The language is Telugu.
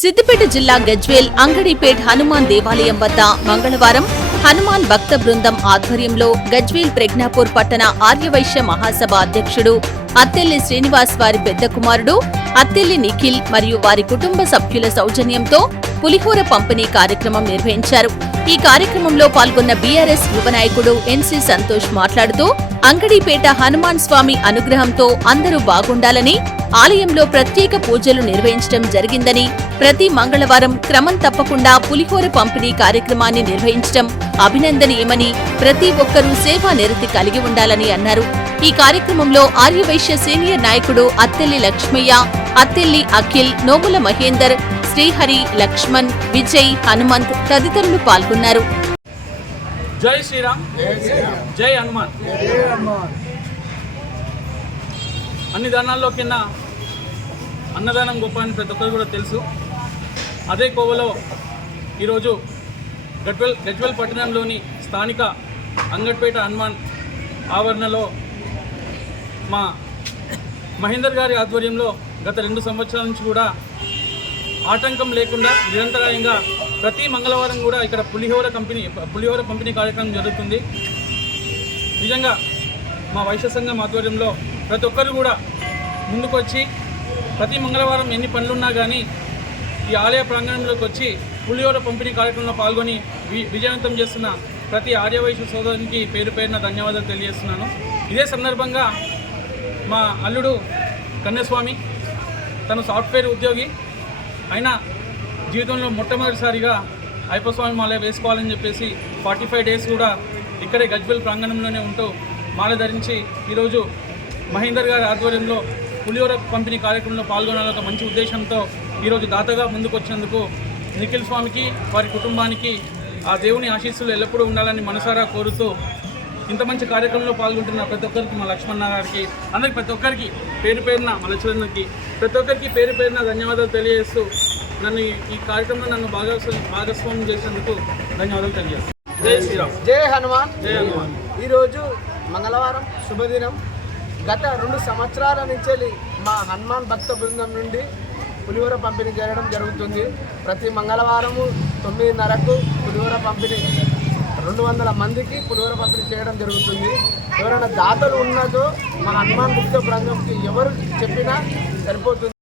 సిద్దిపేట జిల్లా గజ్వేల్ అంగడిపేట్ హనుమాన్ దేవాలయం వద్ద మంగళవారం హనుమాన్ భక్త బృందం ఆధ్వర్యంలో గజ్వేల్ ప్రజ్ఞాపూర్ పట్టణ ఆర్యవైశ్య మహాసభ అధ్యక్షుడు అత్తెల్లి శ్రీనివాస్ వారి పెద్ద కుమారుడు అత్తెల్లి నిఖిల్ మరియు వారి కుటుంబ సభ్యుల సౌజన్యంతో పులిహోర పంపిణీ కార్యక్రమం నిర్వహించారు. ఈ కార్యక్రమంలో పాల్గొన్న బీఆర్ఎస్ యువ నాయకుడు ఎన్సీ సంతోష్ మాట్లాడుతూ అంగడిపేట హనుమాన్ స్వామి అనుగ్రహంతో అందరూ బాగుండాలని ఆలయంలో ప్రత్యేక పూజలు నిర్వహించడం జరిగిందని ప్రతి మంగళవారం క్రమం తప్పకుండా పులిహోర పంపిణీ కార్యక్రమాన్ని నిర్వహించడం అభినందనీయమని ప్రతి ఒక్కరూ సేవా నిరతి కలిగి ఉండాలని అన్నారు. ఈ కార్యక్రమంలో ఆర్యవైశ్య సీనియర్ నాయకుడు అత్తెల్లి లక్ష్మయ్య అత్తెల్లి అఖిల్ నోముల మహేందర్ శ్రీహరి లక్ష్మణ్ విజయ్ హనుమంత్ తదితరులు పాల్గొన్నారు. జై శ్రీరామ్. జై హనుమాన్. అన్ని దానాల్లో కింద అన్నదానం గొప్ప అని ప్రతి ఒక్కరు కూడా తెలుసు. అదే కోవలో ఈరోజు గజ్వెల్ గజ్వెల్ పట్టణంలోని స్థానిక అంగట్పేట హనుమాన్ ఆవరణలో మా మహేందర్ గారి ఆధ్వర్యంలో గత రెండు సంవత్సరాల నుంచి కూడా ఆటంకం లేకుండా నిరంతరాయంగా ప్రతి మంగళవారం కూడా ఇక్కడ పులిహోర కంపెనీ పులిహోర పంపిణీ కార్యక్రమం జరుగుతుంది. నిజంగా మా వైశ్య సంఘం ఆధ్వర్యంలో ప్రతి ఒక్కరు కూడా ముందుకొచ్చి ప్రతి మంగళవారం ఎన్ని పనులున్నా కానీ ఈ ఆలయ ప్రాంగణంలోకి వచ్చి పులిహోర పంపిణీ కార్యక్రమంలో పాల్గొని వి విజయవంతం చేస్తున్న ప్రతి ఆర్యవైశ్య సోదరునికి పేరు పేరున ధన్యవాదాలు తెలియజేస్తున్నాను. ఇదే సందర్భంగా మా అల్లుడు కన్యస్వామి తను సాఫ్ట్వేర్ ఉద్యోగి. అయినా జీవితంలో మొట్టమొదటిసారిగా అయ్యప్పస్వామి మాల వేసుకోవాలని చెప్పేసి ఫార్టీ ఫైవ్ డేస్ కూడా ఇక్కడే గజ్వెల్ ప్రాంగణంలోనే ఉంటూ మాల ధరించి ఈరోజు మహేందర్ గారి ఆధ్వర్యంలో పులిహోర పంపిణీ కార్యక్రమంలో పాల్గొనాలని ఒక మంచి ఉద్దేశంతో ఈరోజు దాతగా ముందుకొచ్చినందుకు నిఖిల్ స్వామికి వారి కుటుంబానికి ఆ దేవుని ఆశీస్సులు ఎల్లప్పుడూ ఉండాలని మనసారా కోరుతూ ఇంత మంచి కార్యక్రమంలో పాల్గొంటున్న ప్రతి ఒక్కరికి మా లక్ష్మణ గారికి అందరికి ప్రతి ఒక్కరికి పేరు పేరున మా లక్ష్మణకి ప్రతి ఒక్కరికి పేరు పేరున ధన్యవాదాలు తెలియజేస్తూ నన్ను ఈ- కార్యక్రమంలో నన్ను భాగస్వామి భాగస్వామ్యం చేసినందుకు ధన్యవాదాలు తెలియజేస్తాను జై శ్రీరామ్. జై హనుమాన్. జై హనుమాన్. ఈరోజు మంగళవారం శుభదినం. గత రెండు సంవత్సరాల నుంచి మా హనుమాన్ భక్త బృందం నుండి పులిహోర పంపిణీ చేయడం జరుగుతుంది. ప్రతి మంగళవారము తొమ్మిదిన్నరకు పులిహోర పంపిణీ రెండు వందల మందికి పులిహోర పంపిణీ చేయడం జరుగుతుంది. ఎవరైనా దాతలు ఉన్నదో మా హనుమాన్ భక్త బృందంకి ఎవరు చెప్పినా సరిపోతుంది.